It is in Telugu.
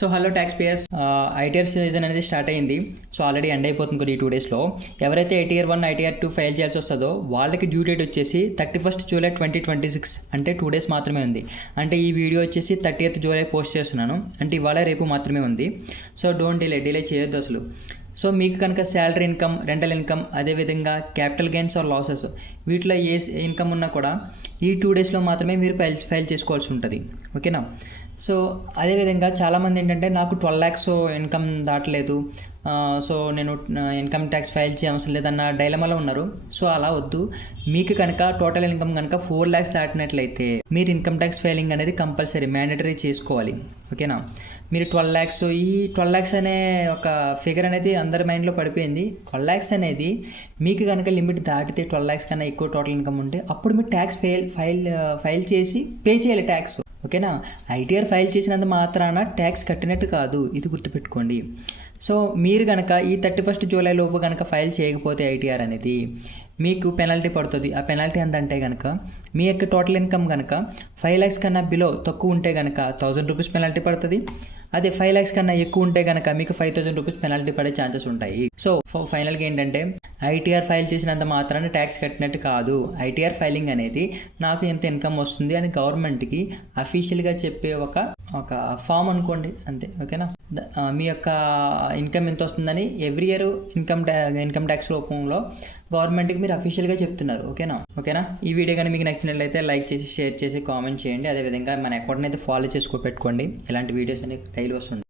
So hello tax payers, ITR season అనేది స్టార్ట్ అయింది. సో ఆల్రెడీ ఎండ్ అయిపోతుంది కూడా ఈ 2 డేస్లో. ఎవరైతే ఐటీఆర్ 1 ఐటీఆర్ 2 ఫైల్ చేయాల్సి వస్తుందో వాళ్ళకి డ్యూ డేట్ వచ్చేసి 31st జూలై 2026, అంటే 2 డేస్ మాత్రమే ఉంది. అంటే ఈ వీడియో వచ్చేసి 30th జూలై పోస్ట్ చేస్తున్నాను, అంటే ఇవాళ రేపు మాత్రమే ఉంది. సో డోంట్ డిలే చేయొద్దు అసలు. సో మీకు కనుక శాలరీ ఇన్కమ్, రెంటల్ ఇన్కమ్, అదేవిధంగా క్యాపిటల్ గెయిన్స్ ఆర్ లాసెస్, వీటిలో ఏ ఇన్కమ్ ఉన్నా కూడా ఈ 2 డేస్లో మాత్రమే మీరు ఫైల్ చేసుకోవాల్సి ఉంటుంది. ఓకేనా? సో అదేవిధంగా చాలామంది ఏంటంటే నాకు 12 lakhs ఇన్కమ్ దాటలేదు, సో నేను ఇన్కమ్ ట్యాక్స్ ఫైల్ చేయవలసిన లేదన్న డైలమాలో ఉన్నారు. సో అలా వద్దు. మీకు కనుక టోటల్ ఇన్కమ్ కనుక 4 lakhs దాటినట్లయితే మీరు ఇన్కమ్ ట్యాక్స్ ఫైలింగ్ అనేది కంపల్సరీ మ్యాండటరీ చేసుకోవాలి. ఓకేనా? మీరు 12 lakhs, ఈ 12 lakhs అనే ఒక ఫిగర్ అనేది అందరి మైండ్లో పడిపోయింది. 12 lakhs అనేది మీకు కనుక లిమిట్ దాటితే 12 lakhs కన్నా ఎక్కువ టోటల్ ఇన్కమ్ ఉంటే అప్పుడు మీరు ట్యాక్స్ ఫైల్ చేసి పే చేయాలి ట్యాక్స్. ఓకేనా? ఐటీఆర్ ఫైల్ చేసినంత మాత్రాన ట్యాక్స్ కట్టినట్టు కాదు, ఇది గుర్తుపెట్టుకోండి. సో మీరు కనుక ఈ 31st జూలై లోపు కనుక ఫైల్ చేయకపోతే ఐటీఆర్ అనేది మీకు పెనాల్టీ పడుతుంది. ఆ పెనాల్టీ ఎంతంటే కనుక మీ యొక్క టోటల్ ఇన్కమ్ కనుక 5 lakhs కన్నా బిలో తక్కువ ఉంటే కనుక 1000 రూపీస్ పెనాల్టీ పడుతుంది. అదే 5 lakhs కన్నా ఎక్కువ ఉంటే కనుక మీకు 5000 రూపీస్ పెనాల్టీ పడే ఛాన్సెస్ ఉంటాయి. సో ఫైనల్గా ఏంటంటే ఐటీఆర్ ఫైల్ చేసినంత మాత్రాన ట్యాక్స్ కట్టినట్టు కాదు. ఐటీఆర్ ఫైలింగ్ అనేది నాకు ఎంత ఇన్కమ్ వస్తుంది అని గవర్నమెంట్కి అఫీషియల్గా చెప్పే ఒక ఫామ్ అనుకోండి, అంతే. ఓకేనా? మీ యొక్క ఇన్కమ్ ఎంత వస్తుందని ఎవ్రీ ఇయర్ ఇన్కమ్ ట్యాక్స్ రూపంలో గవర్నమెంట్కి మీరు అఫీషియల్గా చెప్తున్నారు. ఓకేనా? ఈ వీడియో కానీ మీకు నచ్చినట్లయితే లైక్ చేసి, షేర్ చేసి, కామెంట్ చేయండి. అదేవిధంగా మన అకౌంట్ని అయితే ఫాలో చేసుకో పెట్టుకోండి. ఇలాంటి వీడియోస్ అనేవి డైలీ వస్తుంది.